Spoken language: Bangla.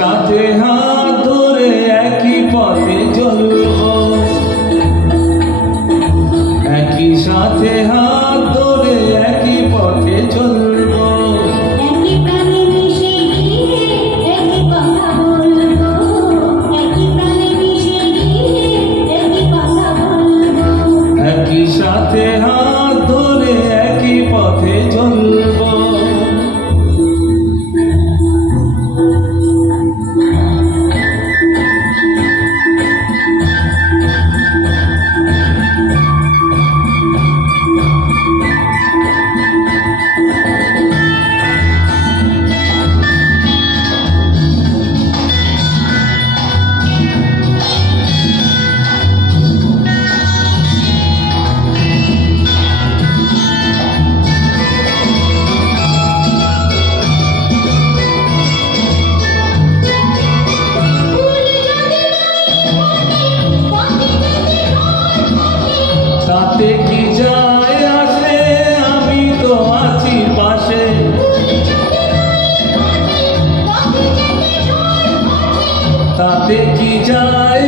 সাথে হাত ধরে একই পথে চলবো, একই সাথে হাত ধরে একই পথে চলবো, একই প্রাণে মিশে গিয়ে একই কথা বলবো, একই প্রাণে মিশে গিয়ে একই কথা বলবো, একই সাথে হাত ধরে একই পথে চলবো। তাতে কি যায় আসে, আমি তো আছি পাশে, তাতে কি যায়